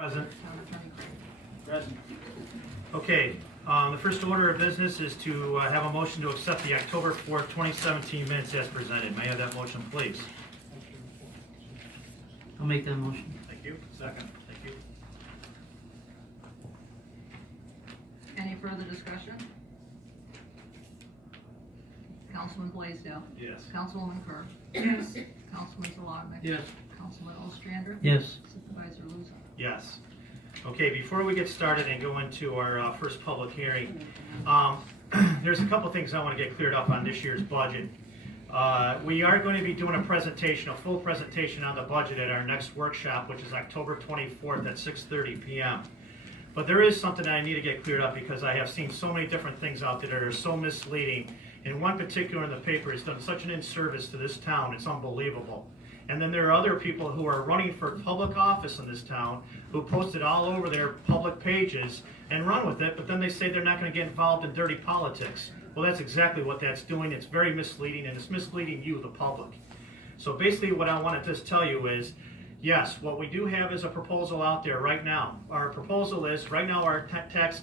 Present. Present. Okay, the first order of business is to have a motion to accept the October 4th, 2017 minutes as presented. May I have that motion, please? I'll make that motion. Thank you. Second. Thank you. Any further discussion? Councilman Blaisdell. Yes. Councilwoman Kerr. Yes. Councilman Zalotnik. Yes. Councilman Ostrander. Yes. Supervisor Luzo. Yes. Okay, before we get started and go into our first public hearing, there's a couple things I want to get cleared up on this year's budget. We are going to be doing a presentation, a full presentation on the budget at our next workshop, which is October 24th at 6:30 p.m. But there is something that I need to get cleared up because I have seen so many different things out there that are so misleading. And one particular in the paper has done such an inservice to this town, it's unbelievable. And then there are other people who are running for public office in this town who post it all over their public pages and run with it, but then they say they're not going to get involved in dirty politics. Well, that's exactly what that's doing. It's very misleading, and it's misleading you, the public. So basically what I want to just tell you is, yes, what we do have is a proposal out there right now. Our proposal is, right now our tax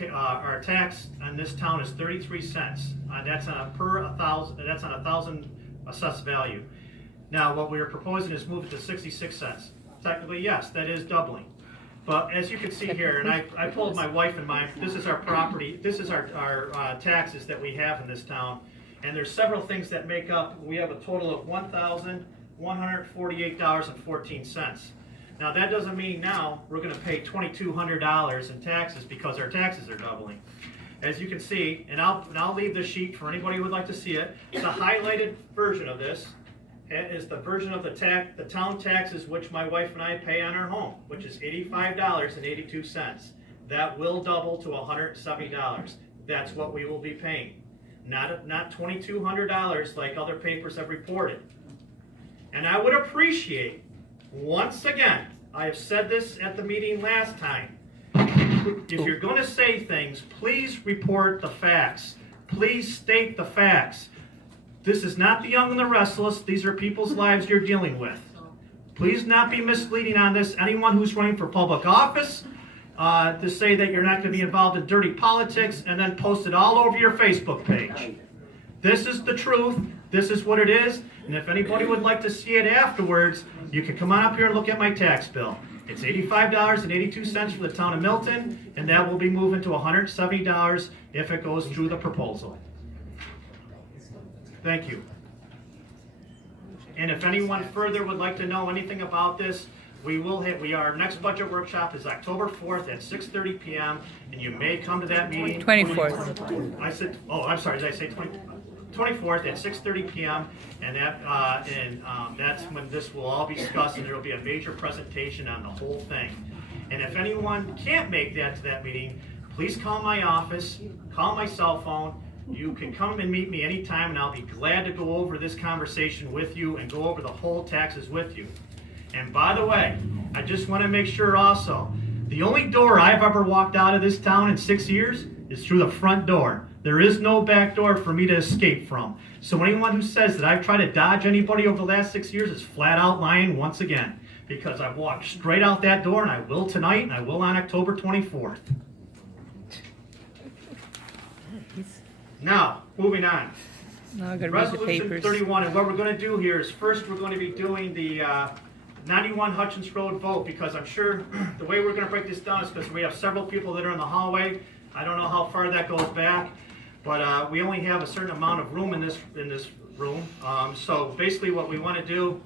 in this town is 33 cents. That's on a per 1,000. That's on 1,000 assessed value. Now, what we are proposing is move it to 66 cents. Technically, yes, that is doubling. But as you can see here, and I told my wife and mine, this is our property, this is our taxes that we have in this town. And there's several things that make up, we have a total of $1,148.14. Now, that doesn't mean now we're going to pay $2,200 in taxes because our taxes are doubling. As you can see, and I'll leave this sheet for anybody who would like to see it. The highlighted version of this is the version of the town taxes which my wife and I pay on our home, which is $85.82. That will double to $170. That's what we will be paying, not $2,200 like other papers have reported. And I would appreciate, once again, I have said this at the meeting last time, if you're going to say things, please report the facts. Please state the facts. This is not the young and the restless. These are people's lives you're dealing with. Please not be misleading on this. Anyone who's running for public office, to say that you're not going to be involved in dirty politics and then post it all over your Facebook page. This is the truth. This is what it is. And if anybody would like to see it afterwards, you can come on up here and look at my tax bill. It's $85.82 for the town of Milton, and that will be moving to $170 if it goes through the proposal. Thank you. And if anyone further would like to know anything about this, our next budget workshop is October 4th at 6:30 p.m. and you may come to that meeting. 24th. I said, oh, I'm sorry, did I say 24th at 6:30 p.m. and that's when this will all be discussed, and there will be a major presentation on the whole thing. And if anyone can't make that to that meeting, please call my office, call my cell phone. You can come and meet me anytime, and I'll be glad to go over this conversation with you and go over the whole taxes with you. And by the way, I just want to make sure also, the only door I've ever walked out of this town in 6 years is through the front door. There is no back door for me to escape from. So anyone who says that I've tried to dodge anybody over the last 6 years is flat out lying once again, because I've walked straight out that door, and I will tonight, and I will on October 24th. Now, moving on. Now I gotta read the Resolution papers. 31, and what we're going to do here is first we're going to be doing the 91 Hutchins Road vote, because I'm sure the way we're going to break this down is because we have several people that are in the hallway. I don't know how far that goes back, but we only have a certain amount of room in this room. So basically what we want to do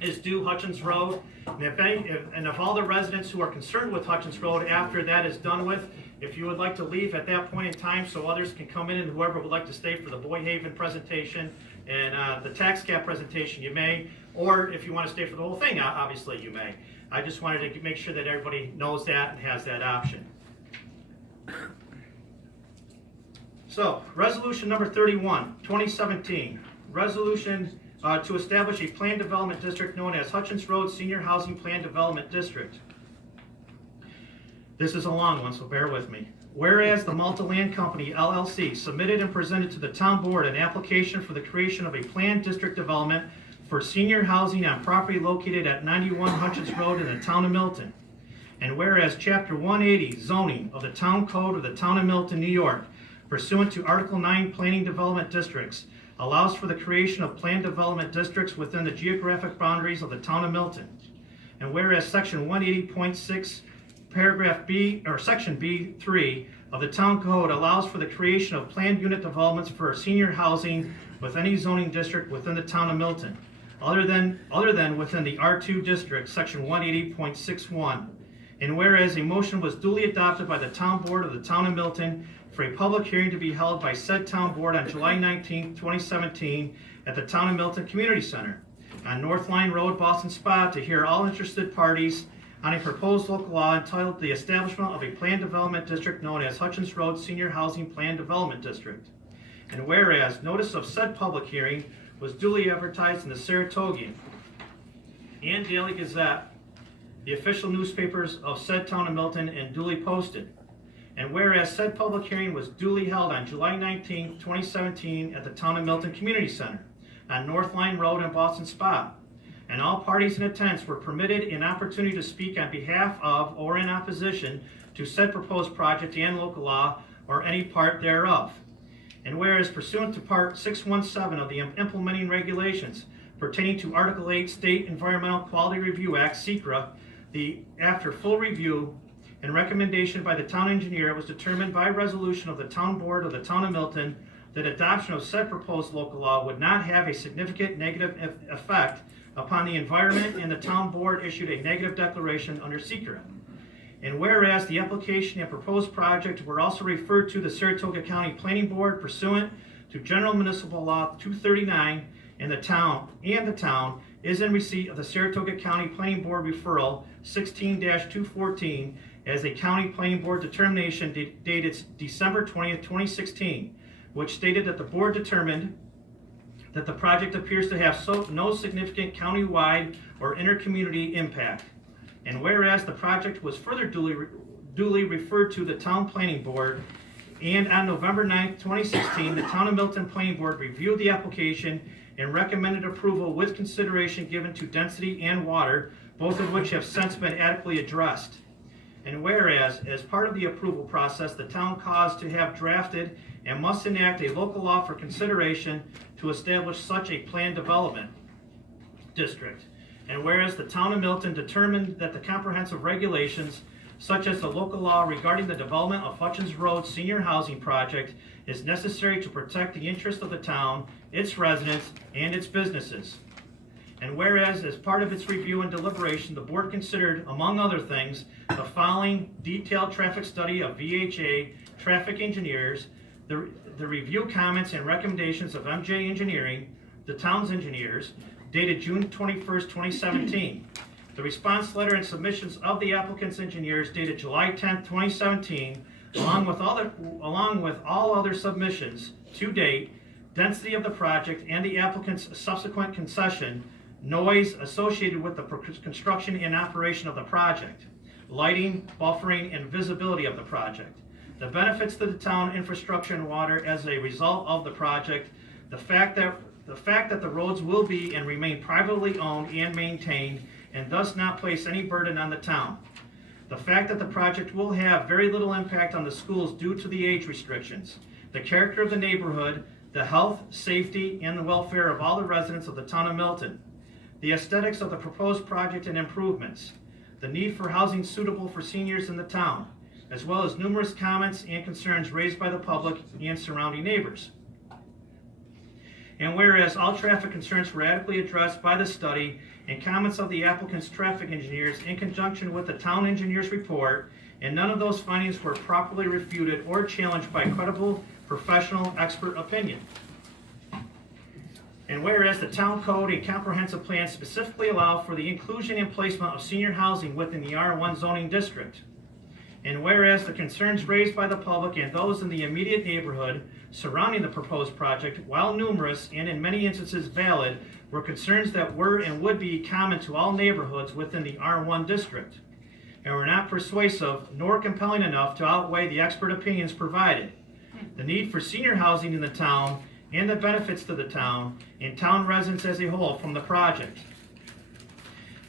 is do Hutchins Road, and if all the residents who are concerned with Hutchins Road after that is done with, if you would like to leave at that point in time so others can come in, and whoever would like to stay for the Boyhaven presentation and the tax cap presentation, you may. Or if you want to stay for the whole thing, obviously you may. I just wanted to make sure that everybody knows that and has that option. So, resolution number 31, 2017. Resolution to establish a planned development district known as Hutchins Road Senior Housing Plan Development District. This is a long one, so bear with me. Whereas the Malta Land Company, LLC, submitted and presented to the town board an application for the creation of a planned district development for senior housing on property located at 91 Hutchins Road in the town of Milton. And whereas Chapter 180 zoning of the Town Code of the Town of Milton, New York, pursuant to Article 9 Planning Development Districts, allows for the creation of planned development districts within the geographic boundaries of the Town of Milton. And whereas Section 180.6 Paragraph B, or Section B3 of the Town Code allows for the creation of planned unit developments for senior housing with any zoning district within the Town of Milton, other than within the R2 district, Section 180.61. And whereas a motion was duly adopted by the Town Board of the Town of Milton for a public hearing to be held by said Town Board on July 19, 2017 at the Town of Milton Community Center on North Line Road, Boston Spa, to hear all interested parties on a proposed local law entitled The Establishment of a Planned Development District known as Hutchins Road Senior Housing Planned Development District. And whereas notice of said public hearing was duly advertised in the Saratogian and Daily Gazette, the official newspapers of said Town of Milton, and duly posted. And whereas said public hearing was duly held on July 19, 2017 at the Town of Milton Community Center on North Line Road in Boston Spa, and all parties in attendance were permitted an opportunity to speak on behalf of or in opposition to said proposed project and local law or any part thereof. And whereas pursuant to Part 617 of the implementing regulations pertaining to Article 8 State Environmental Quality Review Act, SECRA, after full review and recommendation by the town engineer, it was determined by resolution of the Town Board of the Town of Milton that adoption of said proposed local law would not have a significant negative effect upon the environment, and the Town Board issued a negative declaration under SECRA. And whereas the application and proposed project were also referred to the Saratoga County Planning Board pursuant to General Municipal Law 239, and the town is in receipt of the Saratoga County Planning Board referral 16-214 as a county planning board determination dated December 20th, 2016, which stated that the board determined that the project appears to have no significant county-wide or inter-community impact. And whereas the project was further duly referred to the Town Planning Board, and on November 9th, 2016, the Town of Milton Planning Board reviewed the application and recommended approval with consideration given to density and water, both of which have since been adequately addressed. And whereas, as part of the approval process, the town caused to have drafted and must enact a local law for consideration to establish such a planned development district. And whereas the Town of Milton determined that the comprehensive regulations, such as the local law regarding the development of Hutchins Road Senior Housing Project, is necessary to protect the interest of the town, its residents, and its businesses. And whereas, as part of its review and deliberation, the board considered, among other things, the following detailed traffic study of VHA traffic engineers, the review comments and recommendations of MJ Engineering, the town's engineers, dated June 21st, 2017. The response letter and submissions of the applicant's engineers dated July 10th, 2017, along with all other submissions to date, density of the project and the applicant's subsequent concession, noise associated with the construction and operation of the project, lighting, buffering, and visibility of the project, the benefits to the town infrastructure and water as a result of the project, the fact that the roads will be and remain privately owned and maintained and thus not place any burden on the town, the fact that the project will have very little impact on the schools due to the age restrictions, the character of the neighborhood, the health, safety, and the welfare of all the residents of the Town of Milton, the aesthetics of the proposed project and improvements, the need for housing suitable for seniors in the town, as well as numerous comments and concerns raised by the public and surrounding neighbors. And whereas all traffic concerns were adequately addressed by the study and comments of the applicant's traffic engineers in conjunction with the town engineer's report, and none of those findings were properly refuted or challenged by credible professional expert opinion. And whereas the town code and comprehensive plan specifically allow for the inclusion and placement of senior housing within the R1 zoning district. And whereas the concerns raised by the public and those in the immediate neighborhood surrounding the proposed project, while numerous and in many instances valid, were concerns that were and would be common to all neighborhoods within the R1 district, and were not persuasive nor compelling enough to outweigh the expert opinions provided. The need for senior housing in the town and the benefits to the town and town residents as a whole from the project.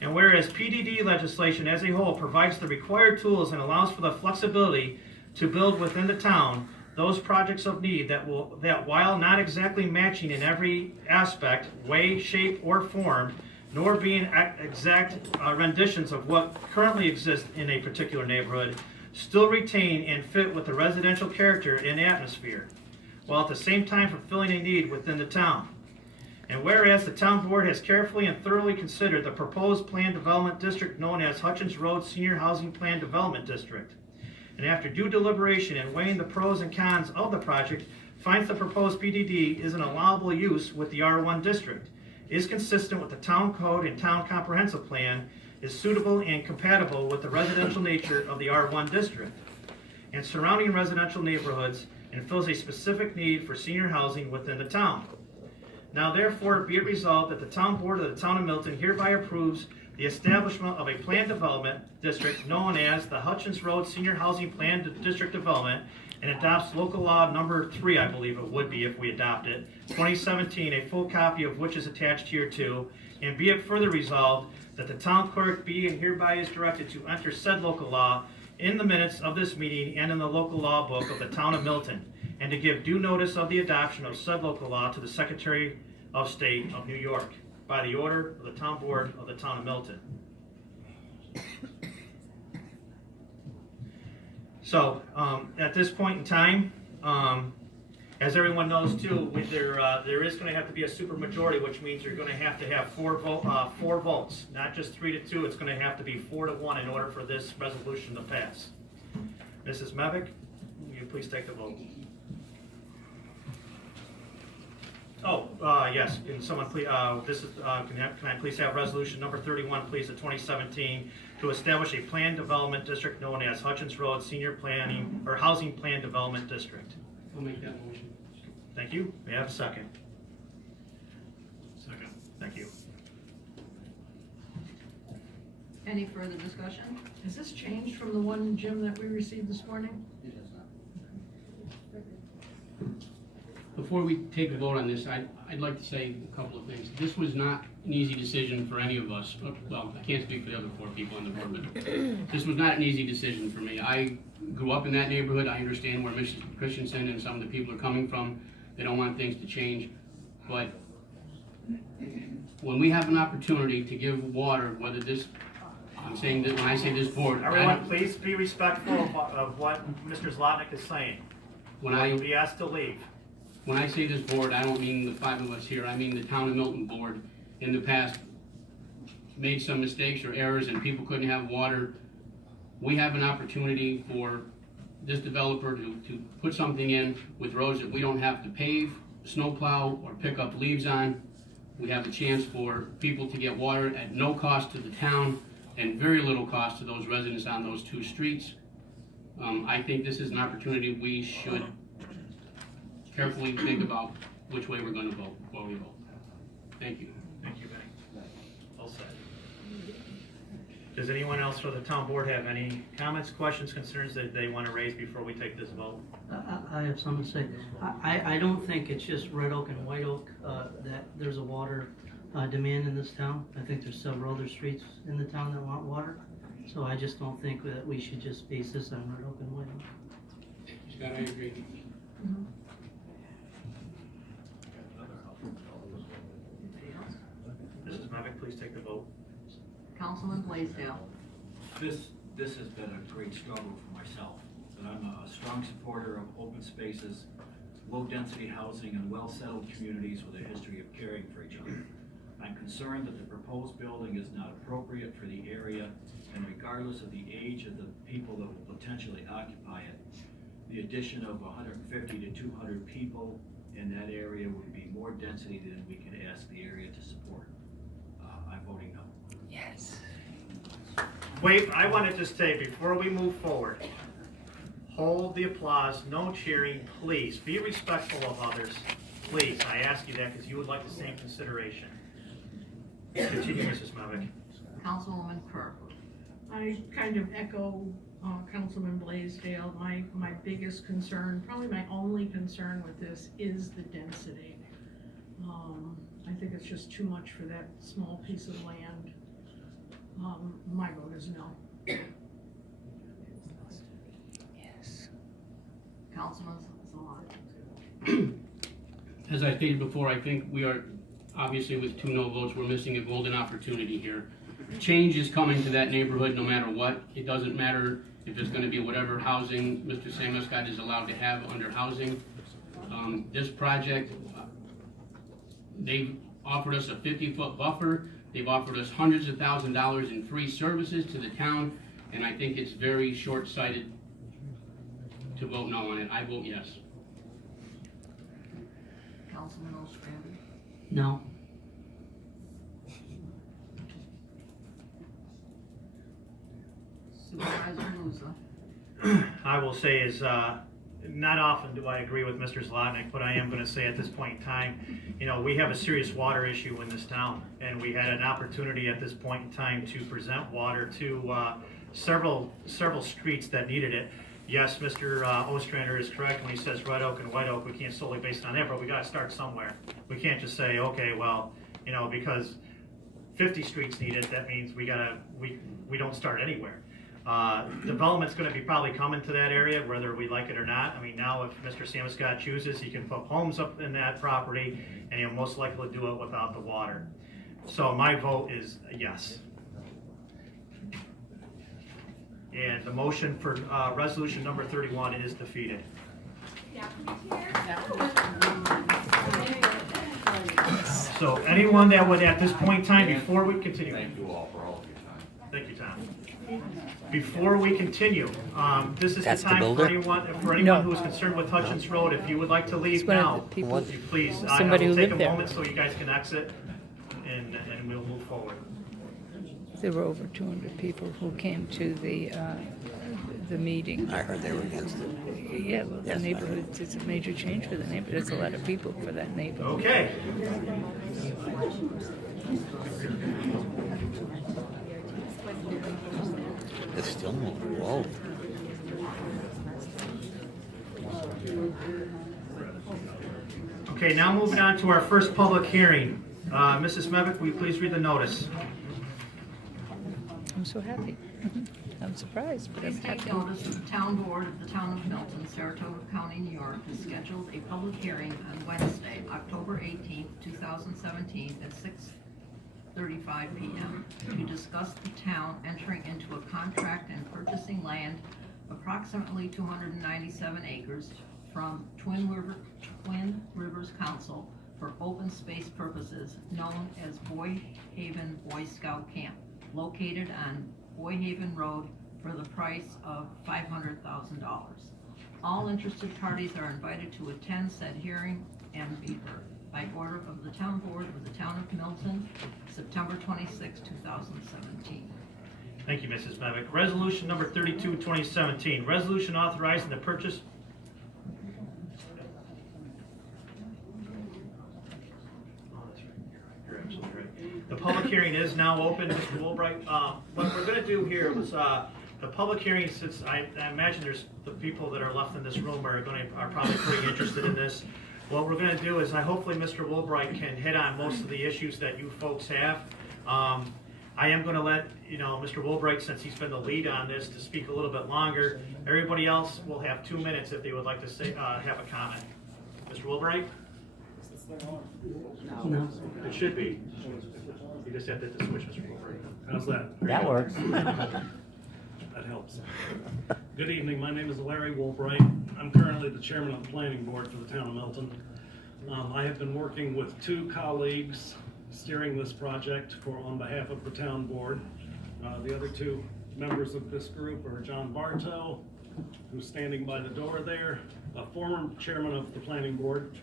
And whereas PDD legislation as a whole provides the required tools and allows for the flexibility to build within the town those projects of need that while not exactly matching in every aspect, way, shape, or form, nor being exact renditions of what currently exists in a particular neighborhood, still retain and fit with the residential character and atmosphere, while at the same time fulfilling a need within the town. And whereas the town board has carefully and thoroughly considered the proposed planned development district known as Hutchins Road Senior Housing Plan Development District, and after due deliberation and weighing the pros and cons of the project, finds the proposed PDD is an allowable use with the R1 district, is consistent with the town code and town comprehensive plan, is suitable and compatible with the residential nature of the R1 district and surrounding residential neighborhoods, and fills a specific need for senior housing within the town. Now therefore be it resolved that the town board of the town of Milton hereby approves the establishment of a planned development district known as the Hutchins Road Senior Housing Plan District Development, and adopts local law number 3, I believe it would be if we adopt it, 2017, a full copy of which is attached here too, and be it further resolved that the town clerk be and hereby is directed to enter said local law in the minutes of this meeting and in the local law book of the town of Milton, and to give due notice of the adoption of said local law to the Secretary of State of New York, by the order of the town board of the town of Milton. So, at this point in time, as everyone knows too, there is going to have to be a supermajority, which means you're going to have 4 votes, not just 3 to 2. It's going to have to be 4 to 1 in order for this resolution to pass. Mrs. Mevick, will you please take the vote? Oh, yes, can someone please, can I please have resolution number 31, please, of 2017, to establish a planned development district known as Hutchins Road Senior Planning, or Housing Plan Development District. I'll make that motion. Thank you. May I have a second? Second. Thank you. Any further discussion? Has this changed from the one, Jim, that we received this morning? It has not. Before we take a vote on this, I'd like to say a couple of things. This was not an easy decision for any of us. Well, I can't speak for the other 4 people on the board, but this was not an easy decision for me. I grew up in that neighborhood. I understand where Mrs. Christensen and some of the people are coming from. They don't want things to change. But when we have an opportunity to give water, whether this, I'm saying that when I say this board, Everyone, please be respectful of what Mr. Zlotnick is saying. You'll be asked to leave. When I say this board, I don't mean the 5 of us here, I mean the town of Milton board in the past made some mistakes or errors and people couldn't have water. We have an opportunity for this developer to put something in with roads that we don't have to pave, snowplow, or pick up leaves on. We have a chance for people to get water at no cost to the town and very little cost to those residents on those 2 streets. I think this is an opportunity we should carefully think about which way we're going to vote before we vote. Thank you. Thank you, Benny. All set. Does anyone else for the town board have any comments, questions, concerns that they want to raise before we take this vote? I have something to say. I don't think it's just Red Oak and White Oak that there's a water demand in this town. I think there's several other streets in the town that want water. So I just don't think that we should just base this on Red Oak and White Oak. Scott, I agree. Mrs. Mavick, please take the vote. Councilman Blaisdell. This has been a great struggle for myself, but I'm a strong supporter of open spaces, low-density housing, and well-settled communities with a history of caring for each other. I'm concerned that the proposed building is not appropriate for the area, and regardless of the age of the people that will potentially occupy it, the addition of 150 to 200 people in that area would be more density than we can ask the area to support. I'm voting no. Yes. Wait, I want to just say, before we move forward, hold the applause, no cheering, please. Be respectful of others. Please, I ask you that because you would like the same consideration. Continue, Mrs. Mavick. Councilwoman Kerr. I kind of echo Councilman Blaisdell. My biggest concern, probably my only concern with this is the density. I think it's just too much for that small piece of land. My vote is no. Yes. Councilman Zalat. As I stated before, I think we are, obviously with 2 no votes, we're missing a golden opportunity here. Change is coming to that neighborhood no matter what. It doesn't matter if it's gonna be whatever housing Mr. Samuscott is allowed to have under housing. This project, they've offered us a 50-foot buffer. They've offered us hundreds of $1,000s in free services to the town, and I think it's very short-sighted to vote no on it. I vote yes. Councilman Ostrander. No. Supervisor Luza. I will say is, not often do I agree with Mr. Zlotnick, but I am gonna say at this point in time, you know, we have a serious water issue in this town, and we had an opportunity at this point in time to present water to, several streets that needed it. Yes, Mr. Ostrander is correct when he says Red Oak and White Oak, we can't solely base it on that, but we gotta start somewhere. We can't just say, okay, well, you know, because 50 streets need it, that means we don't start anywhere. Development's gonna be probably coming to that area, whether we like it or not. I mean, now if Mr. Samuscott chooses, he can put homes up in that property, and he'll most likely do it without the water. So my vote is yes. And the motion for, resolution number 31 is defeated. So anyone that would, at this point in time, before we continue. Thank you all for all of your time. Thank you, Tom. Before we continue, this is the That's the time for builder? anyone No. who is concerned with Hutchins Road, if you would like to leave It's one of now, the people, please, I somebody will who take a lived there. moment so you guys can exit, and we'll move forward. There were over 200 people who came to the meeting. I heard they were against it. Yeah, well, the Yes, I neighborhood, it's a major change for the neighborhood. There's a lot of people for that neighborhood. Okay. It's still moving. Whoa. Okay, now moving on to our first public hearing. Mrs. Mevick, will you please read the notice? I'm so happy. I'm surprised, but I'm Please take happy. notice that the town board of the town of Milton, Saratoga County, New York, has scheduled a public hearing on Wednesday, October 18th, 2017, at 6:35 p.m. to discuss the town entering into a contract and purchasing land approximately 297 acres from Twin Rivers Council for open space purposes known as Boy Haven Boy Scout Camp, located on Boy Haven Road for the price of $500,000. All interested parties are invited to attend said hearing and be heard by order of the town board of the town of Milton, September 26, 2017. Thank you, Mrs. Mevick. Resolution number 32, 2017, resolution authorizing the purchase. You're absolutely right. The public hearing is now open, Mr. Woolbright. What we're gonna do here was, the public hearing, since I imagine there's the people that are left in this room are probably pretty interested in this. What we're gonna do is, hopefully Mr. Woolbright can hit on most of the issues that you folks have. I am gonna let, Mr. Woolbright, since he's been the lead on this, to speak a little bit longer. Everybody else will have 2 minutes if they would like to say, have a comment. Mr. Woolbright? No. It should be. You just have to hit the switch, Mr. Woolbright. How's that? That works. That helps. Good evening, my name is Larry Woolbright. I'm currently the chairman of the planning board for the town of Milton. I have been working with 2 colleagues steering this project on behalf of the town board. The other 2 members of this group are John Bartow, who's standing by the door there, a former chairman of the planning board,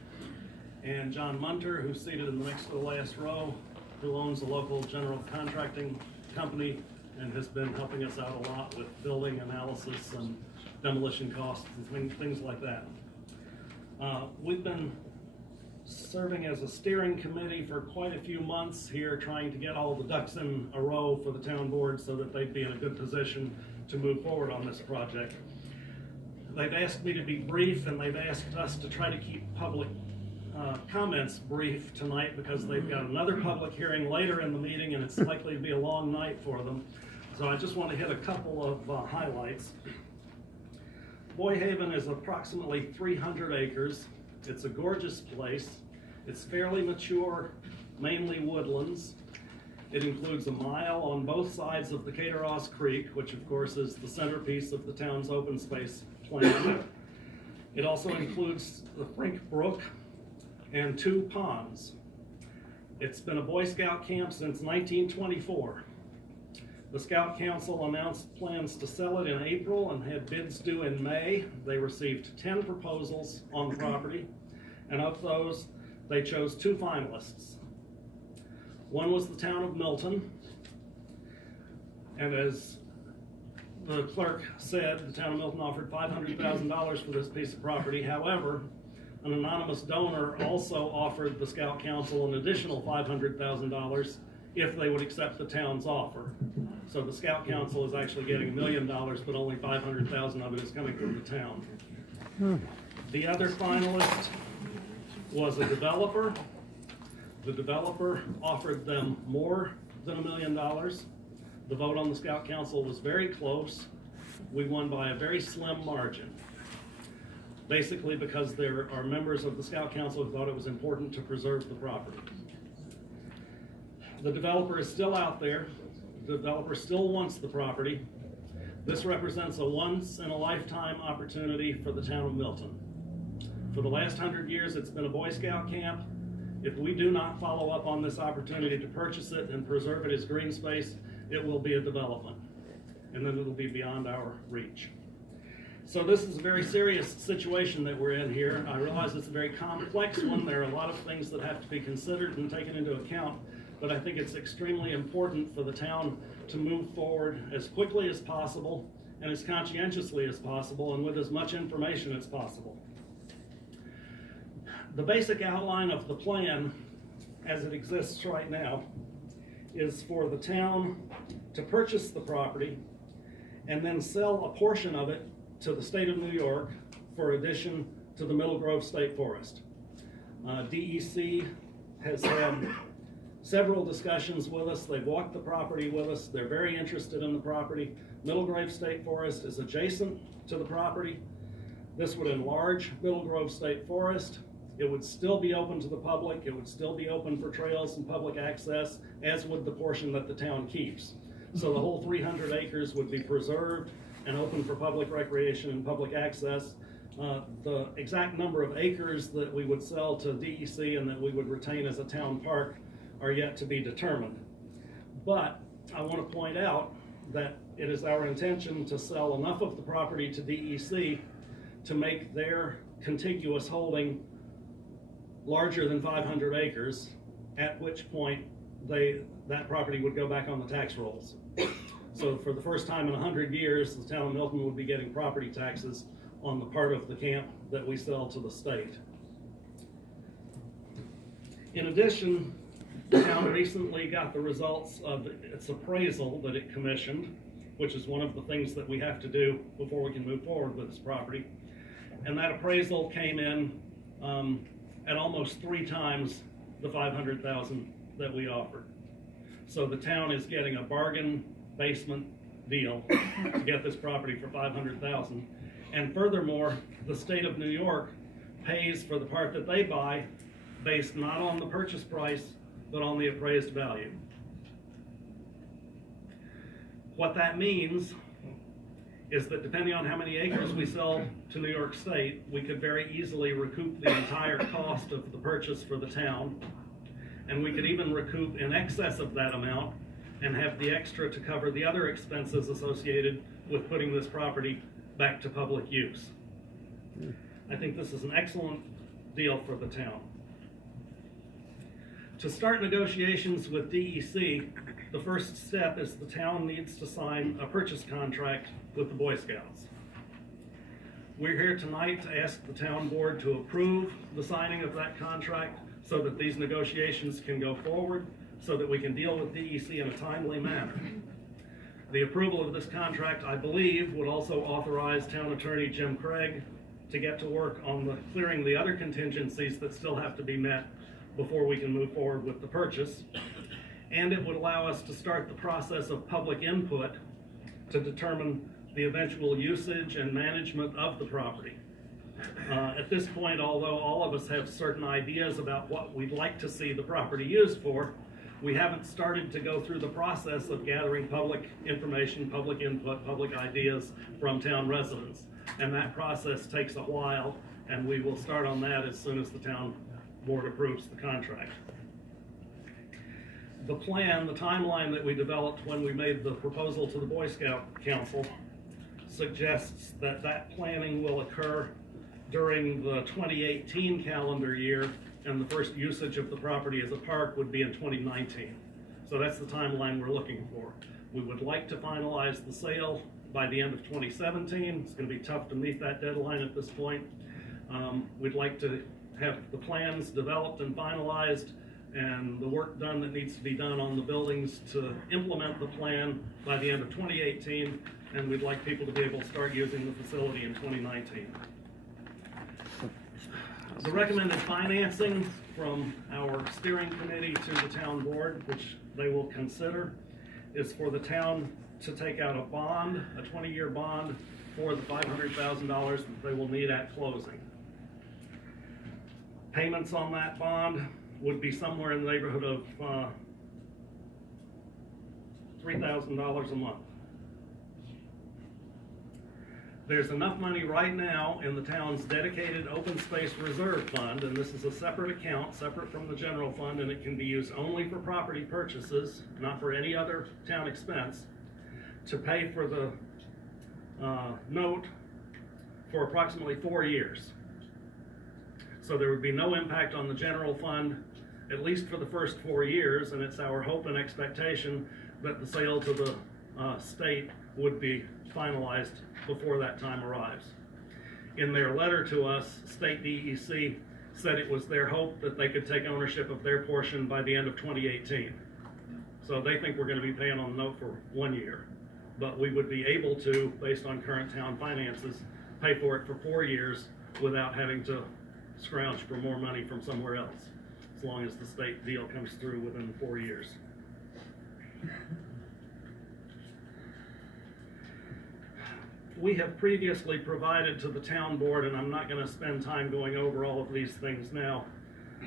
and John Munter, who's seated in the next to the last row, who owns a local general contracting company and has been helping us out a lot with building analysis and demolition costs and things like that. We've been serving as a steering committee for quite a few months here, trying to get all the ducks in a row for the town board so that they'd be in a good position to move forward on this project. They've asked me to be brief, and they've asked us to try to keep public comments brief tonight because they've got another public hearing later in the meeting, and it's likely to be a long night for them. So I just want to hit a couple of highlights. Boyhaven is approximately 300 acres. It's a gorgeous place. It's fairly mature, mainly woodlands. It includes a mile on both sides of the Cateros Creek, which of course is the centerpiece of the town's open space plan. It also includes the Frink Brook and 2 ponds. It's been a Boy Scout camp since 1924. The Scout Council announced plans to sell it in April and had bids due in May. They received 10 proposals on the property, and of those, they chose 2 finalists. One was the town of Milton, and as the clerk said, the town of Milton offered $500,000 for this piece of property. However, an anonymous donor also offered the Scout Council an additional $500,000 if they would accept the town's offer. So the Scout Council is actually getting $1 million, but only $500,000 of it is coming from the town. The other finalist was a developer. The developer offered them more than $1 million. The vote on the Scout Council was very close. We won by a very slim margin. Basically because there are members of the Scout Council who thought it was important to preserve the property. The developer is still out there. The developer still wants the property. This represents a once-in-a-lifetime opportunity for the town of Milton. For the last 100 years, it's been a Boy Scout camp. If we do not follow up on this opportunity to purchase it and preserve it as green space, it will be a development, and then it'll be beyond our reach. So this is a very serious situation that we're in here. I realize it's a very complex one. There are a lot of things that have to be considered and taken into account, but I think it's extremely important for the town to move forward as quickly as possible and as conscientiously as possible and with as much information as possible. The basic outline of the plan as it exists right now is for the town to purchase the property and then sell a portion of it to the state of New York for addition to the Middle Grove State Forest. DEC has had several discussions with us. They've walked the property with us. They're very interested in the property. Middle Grove State Forest is adjacent to the property. This would enlarge Middle Grove State Forest. It would still be open to the public. It would still be open for trails and public access, as would the portion that the town keeps. So the whole 300 acres would be preserved and open for public recreation and public access. The exact number of acres that we would sell to DEC and that we would retain as a town park are yet to be determined. But I want to point out that it is our intention to sell enough of the property to DEC to make their contiguous holding larger than 500 acres, at which point that property would go back on the tax rolls. So for the first time in 100 years, the town of Milton would be getting property taxes on the part of the camp that we sell to the state. In addition, the town recently got the results of its appraisal that it commissioned, which is one of the things that we have to do before we can move forward with this property. And that appraisal came in at almost 3 times the $500,000 that we offered. So the town is getting a bargain basement deal to get this property for $500,000. And furthermore, the state of New York pays for the part that they buy based not on the purchase price, but on the appraised value. What that means is that depending on how many acres we sell to New York State, we could very easily recoup the entire cost of the purchase for the town, and we could even recoup in excess of that amount and have the extra to cover the other expenses associated with putting this property back to public use. I think this is an excellent deal for the town. To start negotiations with DEC, the first step is the town needs to sign a purchase contract with the Boy Scouts. We're here tonight to ask the town board to approve the signing of that contract so that these negotiations can go forward, so that we can deal with DEC in a timely manner. The approval of this contract, I believe, would also authorize Town Attorney Jim Craig to get to work on clearing the other contingencies that still have to be met before we can move forward with the purchase. And it would allow us to start the process of public input to determine the eventual usage and management of the property. At this point, although all of us have certain ideas about what we'd like to see the property used for, we haven't started to go through the process of gathering public information, public input, public ideas from town residents. And that process takes a while, and we will start on that as soon as the town board approves the contract. The plan, the timeline that we developed when we made the proposal to the Boy Scout Council suggests that that planning will occur during the 2018 calendar year, and the first usage of the property as a park would be in 2019. So that's the timeline we're looking for. We would like to finalize the sale by the end of 2017. It's going to be tough to meet that deadline at this point. We'd like to have the plans developed and finalized and the work done that needs to be done on the buildings to implement the plan by the end of 2018, and we'd like people to be able to start using the facility in 2019. The recommended financing from our steering committee to the town board, which they will consider, is for the town to take out a bond, a 20-year bond, for the $500,000 that they will need at closing. Payments on that bond would be somewhere in the neighborhood of $3,000 a month. There's enough money right now in the town's dedicated open space reserve fund, and this is a separate account, separate from the general fund, and it can be used only for property purchases, not for any other town expense, to pay for the note for approximately 4 years. So there would be no impact on the general fund, at least for the first 4 years, and it's our hope and expectation that the sale to the state would be finalized before that time arrives. In their letter to us, State DEC said it was their hope that they could take ownership of their portion by the end of 2018. So they think we're going to be paying on the note for 1 year, but we would be able to, based on current town finances, pay for it for 4 years without having to scrounge for more money from somewhere else, as long as the state deal comes through within 4 years. We have previously provided to the town board, and I'm not going to spend time going over all of these things now,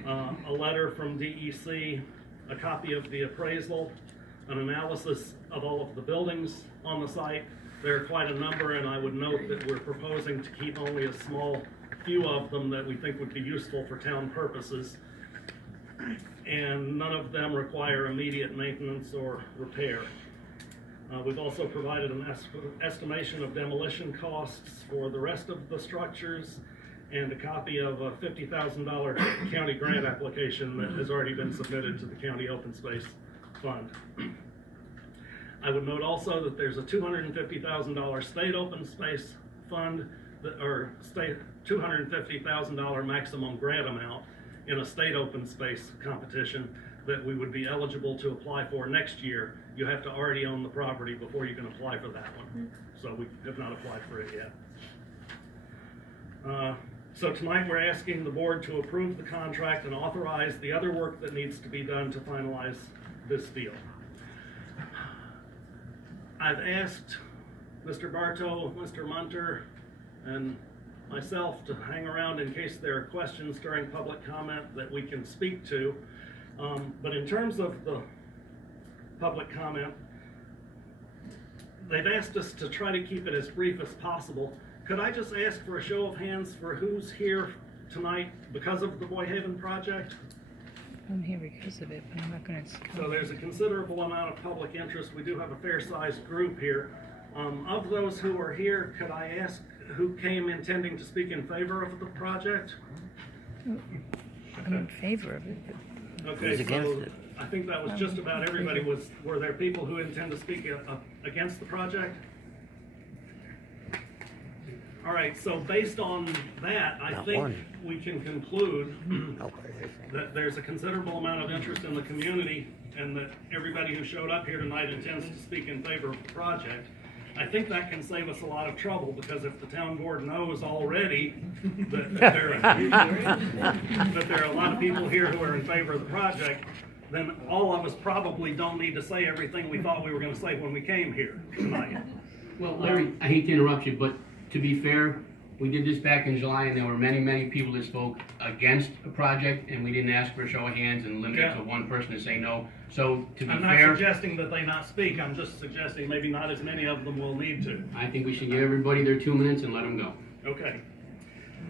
a letter from DEC, a copy of the appraisal, an analysis of all of the buildings on the site. There are quite a number, and I would note that we're proposing to keep only a small few of them that we think would be useful for town purposes, and none of them require immediate maintenance or repair. We've also provided an estimation of demolition costs for the rest of the structures and a copy of a $50,000 county grant application that has already been submitted to the county open space fund. I would note also that there's a $250,000 state open space fund, or state $250,000 maximum grant amount in a state open space competition that we would be eligible to apply for next year. You have to already own the property before you can apply for that one. So we have not applied for it yet. So tonight we're asking the board to approve the contract and authorize the other work that needs to be done to finalize this deal. I've asked Mr. Bartow, Mr. Munter, and myself to hang around in case there are questions during public comment that we can speak to. But in terms of the public comment, they've asked us to try to keep it as brief as possible. Could I just ask for a show of hands for who's here tonight because of the Boy Haven project? I'm here because of it, but I'm not going to. So there's a considerable amount of public interest. We do have a fair-sized group here. Of those who are here, could I ask who came intending to speak in favor of the project? I'm in favor of it. Okay, Who's against so it? I think that was just about everybody. Were there people who intend to speak against the project? All right, so based on that, I Not think one. we can conclude No, that there's a considerable amount of interest in the community and that everybody who showed up here tonight intends to speak in favor of the project. I think that can save us a lot of trouble, because if the town board knows already that there are a lot of people here who are in favor of the project, then all of us probably don't need to say everything we thought we were gonna say when we came here tonight. Well, Larry, I hate to interrupt you, but to be fair, we did this back in July, and there were many, many people that spoke against the project, and we didn't ask for a show of hands and limit it to one person to say no. So, to be I'm not fair, suggesting that they not speak, I'm just suggesting maybe not as many of them will need to. I think we should give everybody their 2 minutes and let them go. Okay.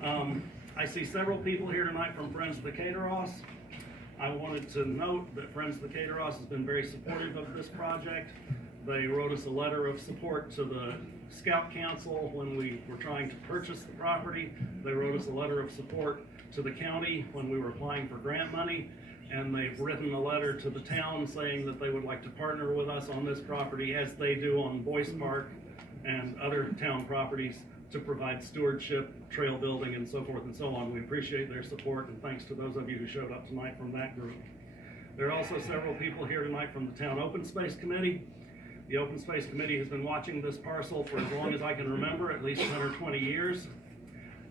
I see several people here tonight from Friends of the Cateros. I wanted to note that Friends of the Cateros has been very supportive of this project. They wrote us a letter of support to the Scout Council when we were trying to purchase the property. They wrote us a letter of support to the county when we were applying for grant money. And they've written a letter to the town saying that they would like to partner with us on this property, as they do on Boyce Park and other town properties, to provide stewardship, trail building, and so forth and so on. We appreciate their support, and thanks to those of you who showed up tonight from that group. There are also several people here tonight from the Town Open Space Committee. The Open Space Committee has been watching this parcel for as long as I can remember, at least 10 or 20 years,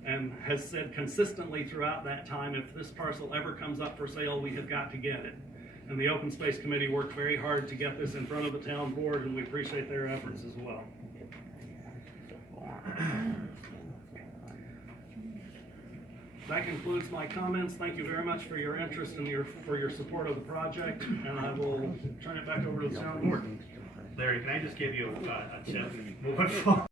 and has said consistently throughout that time, if this parcel ever comes up for sale, we have got to get it. And the Open Space Committee worked very hard to get this in front of the town board, and we appreciate their efforts as well. That concludes my comments. Thank you very much for your interest and for your support of the project, and I will turn it back over to the town board. Larry, can I just give you a tip moving forward?